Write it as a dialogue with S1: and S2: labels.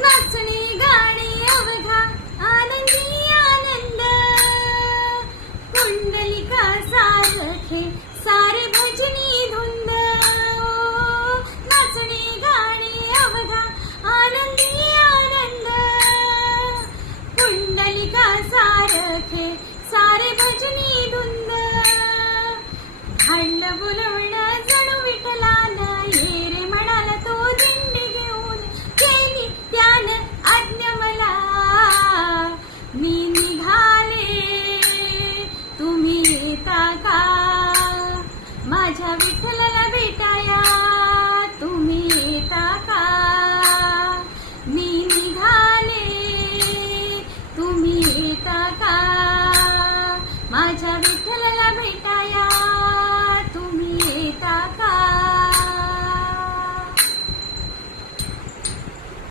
S1: नाचणी 一起来来，背它呀！